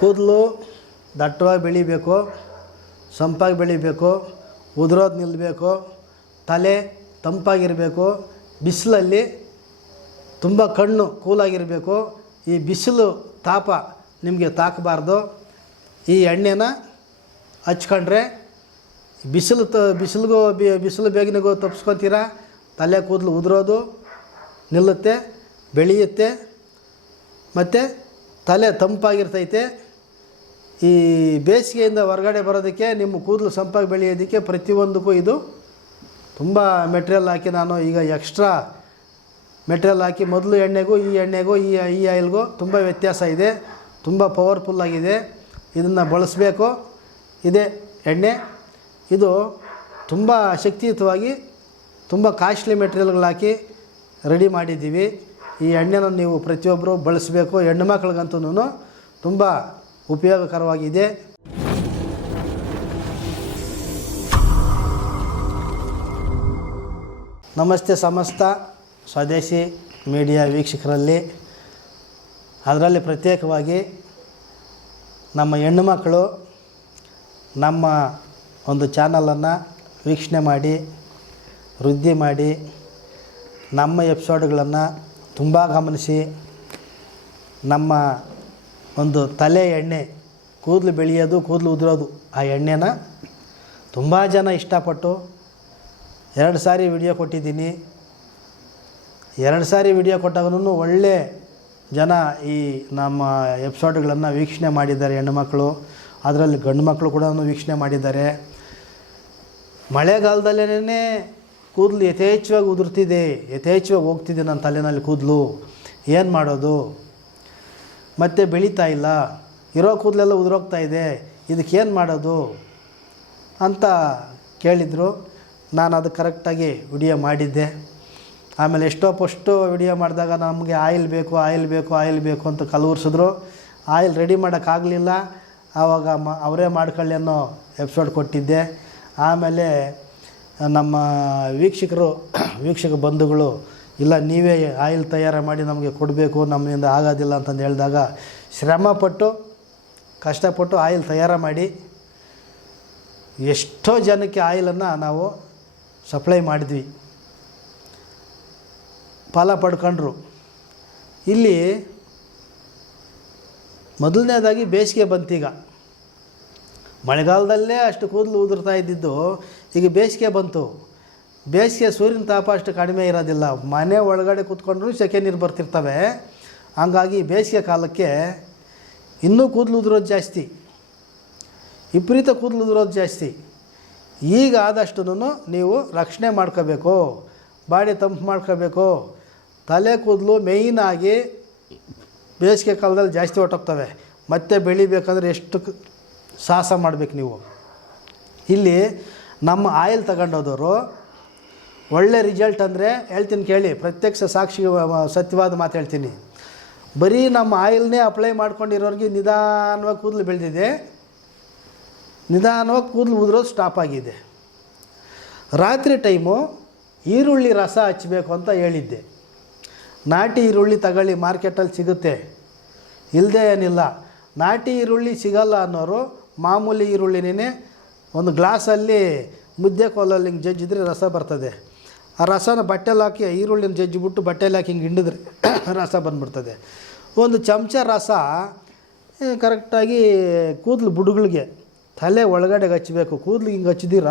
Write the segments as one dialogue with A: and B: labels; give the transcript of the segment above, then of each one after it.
A: ಕೂದಲು ದಟ್ಟವಾಗಿ ಬೆಳಿಬೇಕು, ಸಂಪಾಗಿ ಬೆಳಿಬೇಕು, ಉದುರೋದು ನಿಲ್ಲಬೇಕು ತಲೆ ತಂಪಾಗಿರಬೇಕು, ಬಿಸಿಲಲ್ಲಿ ತುಂಬ ಕಣ್ಣು ಕೂಲಾಗಿರಬೇಕು, ಈ ಬಿಸಿಲು ತಾಪ ನಿಮಗೆ ತಾಕಬಾರ್ದು. ಈ ಎಣ್ಣೆನ ಹಚ್ಕೊಂಡ್ರೆ ಬಿಸಿಲು ತ, ಬಿಸಿಲಿಗೂ ಬಿ- ಬಿಸಿಲು ಬೇಗನಿಗೂ ತಪ್ಪಿಸ್ಕೊತೀರ ತಲೆ ಕೂದಲು ಉದುರೋದು ನಿಲ್ಲುತ್ತೆ, ಬೆಳೆಯುತ್ತೆ, ಮತ್ತು ತಲೆ ತಂಪಾಗಿರ್ತೈತೆ. ಈ ಬೇಸಿಗೆಯಿಂದ ಹೊರಗಡೆ ಬರೋದಕ್ಕೆ, ನಿಮ್ಮ ಕೂದಲು ಸಂಪಾಗಿ ಬೆಳೆಯೋದಕ್ಕೆ ಪ್ರತಿಯೊಂದಕ್ಕೂ ಇದು ತುಂಬ ಮೆಟೀರಿಯಲ್ ಹಾಕಿ ನಾನು ಈಗ ಎಕ್ಸ್ಟ್ರಾ ಮೆಟೀರಿಯಲ್ ಹಾಕಿ ಮೊದಲು ಎಣ್ಣೆಗೂ, ಈ ಎಣ್ಣೆಗೂ, ಈ ಈ ಆಯಿಲ್ಗೂ ತುಂಬ ವ್ಯತ್ಯಾಸ ಇದೆ. ತುಂಬ ಪವರ್ಫುಲ್ಲಾಗಿದೆ ಇದನ್ನು ಬಳಸಬೇಕು. ಇದೆ ಎಣ್ಣೆ. ಇದು ತುಂಬ ಶಕ್ತಿಯುತವಾಗಿ ತುಂಬ ಕಾಸ್ಟ್ಲಿ ಮೆಟೀರಿಯಲ್ಗಳು ಹಾಕಿ ರೆಡಿ ಮಾಡಿದ್ದೀವಿ. ಈ ಎಣ್ಣೆನ ನೀವು ಪ್ರತಿಯೊಬ್ಬರು ಬಳಸಬೇಕು. ಹೆಣ್ಣು ಮಕ್ಳಿಗಂತೂ ತುಂಬ ಉಪಯೋಗಕರವಾಗಿದೆ. ನಮಸ್ತೆ ಸಮಸ್ತ ಸ್ವದೇಶಿ ಮೀಡಿಯಾ ವೀಕ್ಷಕರಲ್ಲಿ. ಅದರಲ್ಲಿ ಪ್ರತ್ಯೇಕವಾಗಿ ನಮ್ಮ ಹೆಣ್ಣು ಮಕ್ಕಳು ನಮ್ಮ ಒಂದು ಚಾನಲನ್ನು ವೀಕ್ಷಣೆ ಮಾಡಿ, ವೃದ್ಧಿ ಮಾಡಿ, ನಮ್ಮ ಎಪಿಸೋಡ್ಗಳನ್ನು ತುಂಬ ಗಮನಿಸಿ, ನಮ್ಮ ಒಂದು ತಲೆ ಎಣ್ಣೆ, ಕೂದಲು ಬೆಳೆಯೋದು, ಕೂದಲು ಉದುರೋದು, ಆ ಎಣ್ಣೆನ ತುಂಬ ಜನ ಇಷ್ಟಪಟ್ಟು ಎರಡು ಸಾರಿ ವಿಡಿಯೋ ಕೊಟ್ಟಿದ್ದೀನಿ. ಎರಡು ಸಾರಿ ವಿಡಿಯೋ ಕೊಟ್ಟಾಗೂ ಒಳ್ಳೆ ಜನ ಈ ನಮ್ಮ ಎಪಿಸೋಡ್ಗಳನ್ನು ವೀಕ್ಷಣೆ ಮಾಡಿದ್ದಾರೆ ಹೆಣ್ಣುಮಕ್ಕಳು ಅದರಲ್ಲಿ ಗಂಡು ಮಕ್ಕಳು ಕೂಡ ವೀಕ್ಷಣೆ ಮಾಡಿದ್ದಾರೆ. ಮಳೆಗಾಲದಲ್ಲೇ ಕೂದಲು ಯಥೇಚ್ಛವಾಗಿ ಉದುರ್ತಿದೆ, ಯಥೇಚ್ಛವಾಗಿ ಹೋಗ್ತಿದೆ ನನ್ನ ತಲೆನಲ್ಲಿ ಕೂದಲು. ಏನು ಮಾಡೋದು? ಮತ್ತೆ ಬೆಳೀತಾ ಇಲ್ಲ. ಇರೋ ಕೂದಲೆಲ್ಲ ಉದುರೋಗ್ತಾ ಇದೆ. ಇದಕ್ಕೇನು ಮಾಡೋದು? ಅಂತ ಕೇಳಿದರು. ನಾನು ಅದು ಕರೆಕ್ಟಾಗಿ ವಿಡಿಯೋ ಮಾಡಿದ್ದೆ. ಆಮೇಲೆ ಎಷ್ಟೋ ಪಷ್ಟು ವಿಡಿಯೋ ಮಾಡಿದಾಗ ನಮಗೆ ಆಯಿಲ್ ಬೇಕು ಆಯಿಲ್ ಬೇಕು ಆಯಿಲ್ ಬೇಕು ಅಂತ ಕಲವರ್ಸಿದ್ರು. ಆಯಿಲ್ ರೆಡಿ ಮಾಡೋಕ್ಕಾಗಲಿಲ್ಲ ಆವಾಗ ಮ, ಅವರೇ ಮಾಡ್ಕೊಳ್ಳಿ ಅನ್ನೋ ಎಪಿಸೋಡ್ ಕೊಟ್ಟಿದ್ದೆ. ಆಮೇಲೆ ನಮ್ಮ ವೀಕ್ಷಕರು, ವೀಕ್ಷಕ ಬಂಧುಗಳು ಇಲ್ಲ, ನೀವೇ ಆಯಿಲ್ ತಯಾರು ಮಾಡಿ ನಮಗೆ ಕೊಡಬೇಕು, ನಮ್ಮಿಂದ ಆಗೋದಿಲ್ಲ ಅಂತಂದು ಹೇಳಿದಾಗ ಶ್ರಮಪಟ್ಟು, ಕಷ್ಟಪಟ್ಟು ಆಯಿಲ್ ತಯಾರು ಮಾಡಿ ಎಷ್ಟೋ ಜನಕ್ಕೆ ಆಯಿಲನ್ನು ನಾವು ಸಪ್ಲೈ ಮಾಡಿದ್ವಿ. ಫಲ ಪಡ್ಕೊಂಡ್ರು. ಇಲ್ಲಿ ಮೊದಲನೇದಾಗಿ ಬೇಸಿಗೆ ಬಂತೀಗ. ಮಳೆಗಾಲದಲ್ಲೇ ಅಷ್ಟು ಕೂದಲು ಉದುರ್ತಾ ಇದ್ದಿದ್ದು ಈಗ ಬೇಸಿಗೆ ಬಂತು. ಬೇಸಿಗೆ ಸೂರ್ಯನ ತಾಪ ಅಷ್ಟು ಕಡಿಮೆ ಇರೋದಿಲ್ಲ. ಮನೆ ಒಳಗಡೆ ಕೂತ್ಕೊಂಡ್ರು ಸೆಕೆ ನೀರು ಬರ್ತಿರ್ತವೆ. ಹಂಗಾಗಿ ಬೇಸಿಗೆ ಕಾಲಕ್ಕೆ ಇನ್ನೂ ಕೂದಲು ಉದುರೋದು ಜಾಸ್ತಿ. ವಿಪರೀತ ಕೂದಲು ಉದುರೋದು ಜಾಸ್ತಿ. ಈಗ ಆದಷ್ಟು ನೀವು ರಕ್ಷಣೆ ಮಾಡ್ಕೋಬೇಕು. ಬಾಡಿ ತಂಪು ಮಾಡ್ಕೋಬೇಕು. ತಲೆ ಕೂದಲು ಮೇಯ್ನಾಗಿ ಬೇಸಿಗೆ ಕಾಲದಲ್ಲಿ ಜಾಸ್ತಿ ಹೊಟ್ಟೋಗ್ತವೆ ಮತ್ತೆ ಬೆಳಿಬೇಕಂದ್ರೆ ಎಷ್ಟು ಸಾಹಸ ಮಾಡಬೇಕು ನೀವು. ಇಲ್ಲಿ ನಮ್ಮ ಆಯಿಲ್ ತಗೊಂಡೋದವರು ಒಳ್ಳೆ ರಿಸಲ್ಟ್ ಅಂದರೆ ಹೇಳ್ತೀನಿ ಕೇಳಿ, ಪ್ರತ್ಯಕ್ಷ ಸಾಕ್ಷಿ ಸತ್ಯವಾದ ಮಾತು ಹೇಳ್ತೀನಿ. ಬರೀ ನಮ್ಮ ಆಯಿಲ್ನೇ ಅಪ್ಲೈ ಮಾಡ್ಕೊಂಡಿರೋರಿಗೆ ನಿಧಾನವಾಗಿ ಕೂದಲು ಬೆಳೆದಿದೆ. ನಿಧಾನವಾಗಿ ಕೂದಲು ಉದುರೋದು ಸ್ಟಾಪ್ ಆಗಿದೆ. ರಾತ್ರಿ ಟೈಮು ಈರುಳ್ಳಿ ರಸ ಹಚ್ಚಬೇಕು ಅಂತ ಹೇಳಿದ್ದೆ. ನಾಟಿ ಈರುಳ್ಳಿ ತಗೊಳ್ಳಿ ಮಾರ್ಕೆಟಲ್ಲಿ ಸಿಗುತ್ತೆ. ಇಲ್ಲದೆ ಏನಿಲ್ಲ. ನಾಟಿ ಈರುಳ್ಳಿ ಸಿಗಲ್ಲ ಅನ್ನೋರು ಮಾಮೂಲಿ ಈರುಳ್ಳಿನೇ ಒಂದು ಗ್ಲಾಸಲ್ಲಿ ಮುದ್ದೆ ಕೋಲಲ್ಲಿ ಹಿಂಗೆ ಜಜ್ಜಿದ್ರೆ ರಸ ಬರ್ತದೆ. ಆ ರಸನ ಬಟ್ಟೆಲಿ ಹಾಕಿ ಈರುಳ್ಳಿನ ಜಜ್ಜಿಬಿಟ್ಟು ಬಟ್ಟೆಲಿ ಹಾಕಿ ಹಿಂಗೆ ಹಿಂಡಿದ್ರೆ ರಸ ಬಂದ್ಬಿಡ್ತದೆ. ಒಂದು ಚಮಚ ರಸ ಕರೆಕ್ಟಾಗಿ ಕೂದಲು ಬುಡುಗಳಿಗೆ, ತಲೆ ಒಳಗಡೆಗೆ ಹಚ್ಚಬೇಕು ಕೂದಲು ಹಿಂಗೆ ಹಚ್ಚಿದಿರ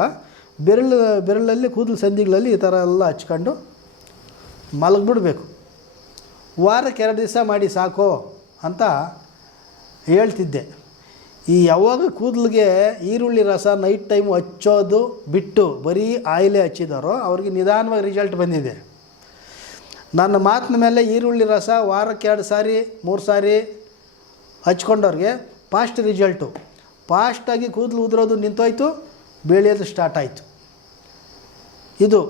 A: ಬೆರಳು, ಬೆರಳಲ್ಲಿ ಕೂದಲು ಸಂಧಿಗಳಲ್ಲಿ ಈ ಥರ ಎಲ್ಲ ಹಚ್ಕೊಂಡು ಮಲಗಿಬಿಡ್ಬೇಕು. ವಾರಕ್ಕೆ ಎರಡು ದಿವಸ ಮಾಡಿ ಸಾಕೋ ಅಂತ ಹೇಳ್ತಿದ್ದೆ. ಈ ಯಾವಾಗ ಕೂದಲಿಗೆ ಈರುಳ್ಳಿ ರಸ ನೈಟ್ ಟೈಮು ಹಚ್ಚೋದು ಬಿಟ್ಟು ಬರೀ ಆಯಿಲೆ ಹಚ್ಚಿದಾರೋ ಅವ್ರಿಗೆ ನಿಧಾನವಾಗಿ ರಿಸಲ್ಟ್ ಬಂದಿದೆ. ನನ್ನ ಮಾತಿನ ಮೇಲೆ ಈರುಳ್ಳಿ ರಸ ವಾರಕ್ಕೆ ಎರಡು ಸಾರಿ, ಮೂರು ಸಾರಿ ಹಚ್ಕೊಂಡವ್ರಿಗೆ ಫಾಸ್ಟ್ ರಿಸಲ್ಟು ಫಾಸ್ಟಾಗಿ ಕೂದಲು ಉದುರೋದು ನಿಂತೋಯ್ತು, ಬೆಳೆಯೋದು ಸ್ಟಾರ್ಟ್ ಆಯಿತು. ಇದು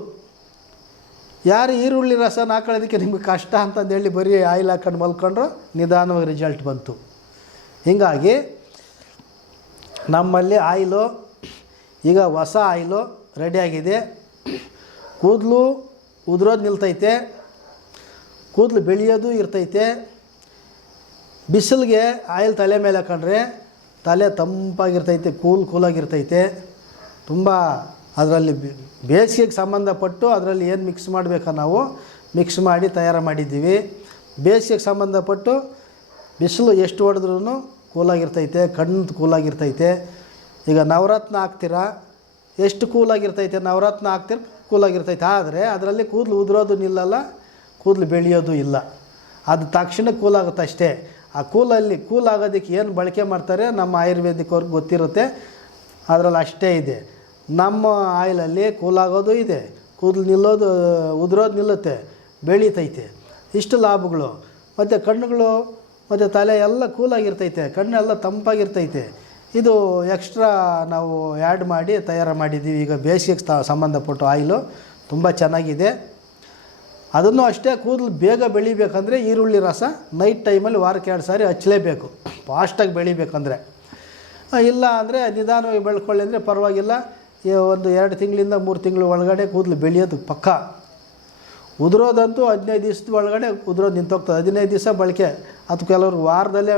A: ಯಾರು ಈರುಳ್ಳಿ ರಸ ಹಾಕೊಳ್ಳೋದಕ್ಕೆ ನಿಮಗೆ ಕಷ್ಟ ಅಂತಂದೇಳಿ ಬರೀ ಆಯಿಲ್ ಹಾಕೊಂಡು ಮಲ್ಕೊಂಡ್ರು ನಿಧಾನವಾಗಿ ರಿಸಲ್ಟ್ ಬಂತು. ಹೀಗಾಗಿ ನಮ್ಮಲ್ಲಿ ಆಯಿಲು, ಈಗ ಹೊಸ ಆಯಿಲು ರೆಡಿಯಾಗಿದೆ ಕೂದಲು ಉದುರೋದು ನಿಲ್ತೈತೆ. ಕೂದಲು ಬೆಳೆಯೋದು ಇರ್ತೈತೆ. ಬಿಸಿಲಿಗೆ ಆಯಿಲ್ ತಲೆ ಮೇಲೆ ಹಾಕೊಂಡ್ರೆ ತಲೆ ತಂಪಾಗಿರ್ತೈತೆ, ಕೂಲ್ ಕೂಲಾಗಿರ್ತೈತೆ. ತುಂಬ ಅದರಲ್ಲಿ ಬೇಸಿಗೆಗೆ ಸಂಬಂಧಪಟ್ಟು ಅದರಲ್ಲಿ ಏನು ಮಿಕ್ಸ್ ಮಾಡಬೇಕ ನಾವು? ಮಿಕ್ಸ್ ಮಾಡಿ ತಯಾರು ಮಾಡಿದ್ದೀವಿ. ಬೇಸಿಗೆಗೆ ಸಂಬಂಧಪಟ್ಟು ಬಿಸಿಲು ಎಷ್ಟು ಹೊಡೆದ್ರೂ ಕೂಲಾಗಿರ್ತೈತೆ ಕಣ್ಣು ಕೂಲಾಗಿರ್ತೈತೆ. ಈಗ ನವರತ್ನ ಹಾಕ್ತೀರಾ? ಎಷ್ಟು ಕೂಲಾಗಿರ್ತೈತೆ? ನವರತ್ನ ಹಾಕ್ತೀರ ಕೂಲಾಗಿರ್ತೈತೆ. ಆದರೆ ಅದರಲ್ಲಿ ಕೂದಲು ಉದುರೋದು ನಿಲ್ಲಲ್ಲ, ಕೂದಲು ಬೆಳೆಯೋದು ಇಲ್ಲ. ಅದು ತಕ್ಷಣ ಕೂಲಾಗುತ್ತೆ ಅಷ್ಟೇ. ಆ ಕೂಲಲ್ಲಿ ಕೂಲ್ ಆಗೋದಕ್ಕೆ ಏನು ಬಳಕೆ ಮಾಡ್ತಾರೆ ನಮ್ಮ ಆಯುರ್ವೇದಿಕ್ ಅವ್ರಿಗೆ ಗೊತ್ತಿರುತ್ತೆ. ಅದರಲ್ಲಿ ಅಷ್ಟೇ ಇದೆ. ನಮ್ಮ ಆಯಿಲಲ್ಲಿ ಕೂಲಾಗೋದು ಇದೆ. ಕೂದಲು ನಿಲ್ಲೋದು, ಉದುರೋದು ನಿಲ್ಲುತ್ತೆ. ಬೆಳೀತೈತೆ. ಇಷ್ಟು ಲಾಭಗಳು. ಮತ್ತು ಕಣ್ಣುಗಳು ಮತ್ತು ತಲೆ ಎಲ್ಲ ಕೂಲಾಗಿರ್ತೈತೆ, ಕಣ್ಣೆಲ್ಲ ತಂಪಾಗಿರ್ತೈತೆ. ಇದು ಎಕ್ಸ್ಟ್ರಾ ನಾವು ಆ್ಯಡ್ ಮಾಡಿ, ತಯಾರು ಮಾಡಿದ್ದೀವಿ. ಈಗ ಬೇಸಿಗೆ ಸಂಬಂಧಪಟ್ಟು ಆಯಿಲು ತುಂಬ ಚೆನ್ನಾಗಿದೆ. ಅದನ್ನು ಅಷ್ಟೇ ಕೂದಲು ಬೇಗ ಬೆಳಿಬೇಕಂದ್ರೆ ಈರುಳ್ಳಿ ರಸ ನೈಟ್ ಟೈಮಲ್ಲಿ ವಾರಕ್ಕೆ ಎರಡು ಸಾರಿ ಹಚ್ಚಲೇಬೇಕು. ಫಾಸ್ಟಾಗಿ ಬೆಳಿಬೇಕಂದ್ರೆ. ಇಲ್ಲ ಅಂದರೆ ನಿಧಾನವಾಗಿ ಬೆಳ್ಕೊಳ್ಳಿ ಅಂದರೆ ಪರವಾಗಿಲ್ಲ. ಒಂದು ಎರಡು ತಿಂಗಳಿಂದ ಮೂರು ತಿಂಗಳ ಒಳಗಡೆ ಕೂದಲು ಬೆಳೆಯೋದು ಪಕ್ಕ. ಉದುರೋದಂತೂ ಹದಿನೈದು ದಿವಸದ ಒಳಗಡೆ ಉದುರೋದು ನಿಂತೋಗ್ತದೆ. ಹದಿನೈದು ದಿವಸ ಬಳಕೆ. ಅದು ಕೆಲವರು ವಾರದಲ್ಲೇ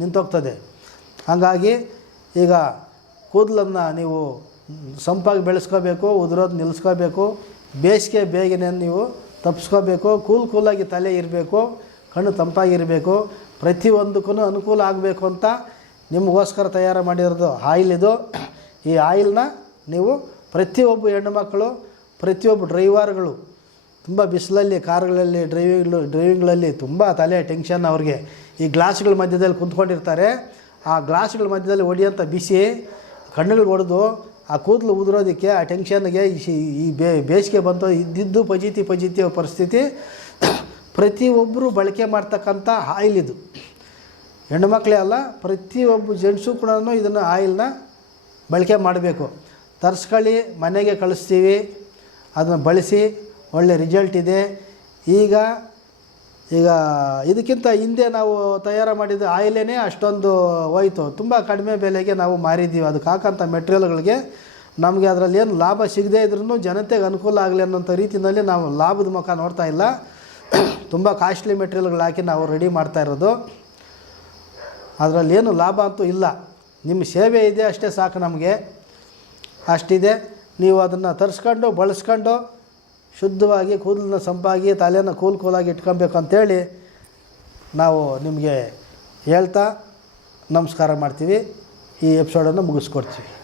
A: ನಿಂತೋಗ್ತದೆ. ಹಾಗಾಗಿ ಈಗ ಕೂದಲನ್ನು ನೀವು ಸಂಪಾಗಿ ಬೆಳೆಸ್ಕೋಬೇಕು, ಉದುರೋದು ನಿಲ್ಲಿಸ್ಕೋಬೇಕು ಬೇಸಿಗೆ ಬೇಗನೆ ನೀವು ತಪ್ಪಿಸ್ಕೋಬೇಕು ಕೂಲ್ ಕೂಲಾಗಿ ತಲೆ ಇರಬೇಕು, ಕಣ್ಣು ತಂಪಾಗಿರಬೇಕು ಪ್ರತಿಯೊಂದಕ್ಕೂ ಅನುಕೂಲ ಆಗಬೇಕು ಅಂತ ನಿಮಗೋಸ್ಕರ ತಯಾರು ಮಾಡಿರೋದು ಆಯಿಲ್ ಇದು. ಈ ಆಯಿಲ್ನ ನೀವು ಪ್ರತಿಯೊಬ್ಬ ಹೆಣ್ಣುಮಕ್ಕಳು ಪ್ರತಿಯೊಬ್ಬ ಡ್ರೈವರ್ಗಳು ತುಂಬ ಬಿಸಿಲಲ್ಲಿ, ಕಾರ್ಗಳಲ್ಲಿ ಡ್ರೈವಿಂಗ್ ಡ್ರೈವಿಂಗ್ಗಳಲ್ಲಿ ತುಂಬ ತಲೆ ಟೆನ್ಷನ್ ಅವ್ರಿಗೆ. ಈ ಗ್ಲಾಸ್ಗಳ ಮಧ್ಯದಲ್ಲಿ ಕುಂತ್ಕೊಂಡಿರ್ತಾರೆ. ಆ ಗ್ಲಾಸ್ಗಳ ಮಧ್ಯದಲ್ಲಿ ಹೊಡಿಯೋಂಥ ಬಿಸಿ ಕಣ್ಣುಗಳು ಹೊಡೆದು ಆ ಕೂದಲು ಉದುರೋದಕ್ಕೆ, ಆ ಟೆನ್ಷನ್ಗೆ ಈ ಬೇ, ಬೇಸಿಗೆ ಬಂತು ಇದ್ದಿದ್ದು ಪಜಿತಿ ಪಜಿತಿ ಪರಿಸ್ಥಿತಿ. ಪ್ರತಿಯೊಬ್ಬರು ಬಳಕೆ ಮಾಡ್ತಕ್ಕಂಥ ಆಯಿಲ್ ಇದು. ಹೆಣ್ಣುಮಕ್ಕಳೇ ಅಲ್ಲ, ಪ್ರತಿಯೊಬ್ಬ ಜೆಂಟ್ಸು ಕೂಡ ಇದನ್ನು ಆಯಿಲ್ನ ಬಳಕೆ ಮಾಡಬೇಕು. ತರ್ಸ್ಕೊಳ್ಳಿ, ಮನೆಗೆ ಕಳಿಸ್ತೀವಿ, ಅದನ್ನು ಬಳಸಿ ಒಳ್ಳೆ ರಿಸಲ್ಟ್ ಇದೆ. ಈಗ ಈಗ ಇದಕ್ಕಿಂತ ಹಿಂದೆ ನಾವು ತಯಾರು ಮಾಡಿದ ಆಯಿಲೇನೇ ಅಷ್ಟೊಂದು ಹೋಯ್ತು. ತುಂಬ ಕಡಿಮೆ ಬೆಲೆಗೆ ನಾವು ಮಾರಿದ್ದೀವಿ. ಅದಕ್ಕೆ ಹಾಕೋಂಥ ಮೆಟೀರಿಯಲ್ಗಳಿಗೆ ನಮಗೆ ಅದರಲ್ಲಿ ಏನು ಲಾಭ ಸಿಗದೇ ಇದ್ರೂ ಜನತೆಗೆ ಅನುಕೂಲ ಆಗಲಿ ಅನ್ನೋಂಥ ರೀತಿಯಲ್ಲಿ ನಾವು ಲಾಭದ ಮುಖ ನೋಡ್ತಾ ಇಲ್ಲ. ತುಂಬ ಕಾಸ್ಟ್ಲಿ ಮೆಟೀರಿಯಲ್ಗಳು ಹಾಕಿ ನಾವು ರೆಡಿ ಮಾಡ್ತಾ ಇರೋದು. ಅದರಲ್ಲಿ ಏನು ಲಾಭ ಅಂತೂ ಇಲ್ಲ. ನಿಮ್ಮ ಸೇವೆ ಇದೆ ಅಷ್ಟೇ ಸಾಕು ನಮಗೆ. ಅಷ್ಟಿದೆ. ನೀವು ಅದನ್ನು ತರಿಸ್ಕೊಂಡು ಬಳಸ್ಕೊಂಡು ಶುದ್ಧವಾಗಿ ಕೂದಲನ್ನ ಸಂಪಾಗಿ, ತಲೆಯನ್ನು ಕೂಲ್ ಕೂಲಾಗಿ ಇಟ್ಕೊಬೇಕು ಅಂತೇಳಿ ನಾವು ನಿಮಗೆ ಹೇಳ್ತಾ ನಮಸ್ಕಾರ ಮಾಡ್ತೀವಿ. ಈ ಎಪಿಸೋಡನ್ನು ಮುಗಿಸ್ಕೊಡ್ತೀವಿ.